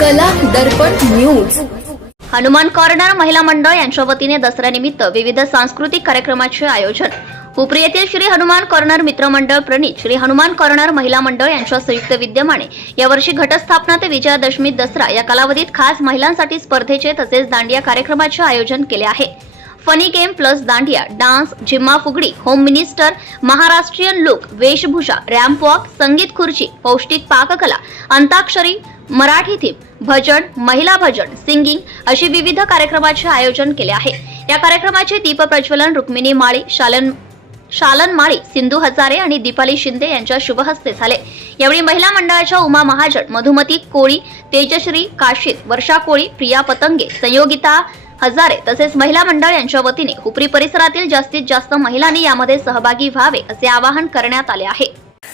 दर्पण news. Hanuman corner महिला मंडळ यांच्या वतीने दसऱ्यानिमित्त विविध सांस्कृतिक कार्यक्रमाचे आयोजन. उपरी येथील श्री हनुमान कॉर्नर मित्रमंडळ प्रणित श्री हनुमान कॉर्नर महिला मंडळ यांच्या संयुक्त विद्यमाने यावर्षी घटस्थापना ते विजयादशमी दसरा या कालावधीत खास महिलांसाठी स्पर्धेचे तसेच दांडिया कार्यक्रमाचे आयोजन केले आहे. Funny game plus dandiya dance झिम्मा फुगडी होम मिनिस्टर महाराष्ट्रीयन लुक वेशभूषा रॅम्प वॉक संगीत खुर्ची पौष्टिक पाककला अंताक्षरी मराठी थीम भजन महिला भजन सिंगिंग अशी विविध कार्यक्रमाचे आयोजन केले आहे. या कार्यक्रमाचे दीप प्रज्वलन रुक्मिणी माळी शालन शालन माळी सिंधू हजारे आणि दीपाली शिंदे यांच्या शुभहस्ते झाले. यावेळी महिला मंडळाच्या उमा महाजन मधुमती कोळी तेजश्री काशीत वर्षा कोळी प्रिया पतंगे संयोगिता हजारे तसेच महिला मंडळ यांच्या वतीने हुपरी परिसरातील जास्तीत जास्त महिलांनी यामध्ये सहभागी व्हावे असे आवाहन करण्यात आले आहे.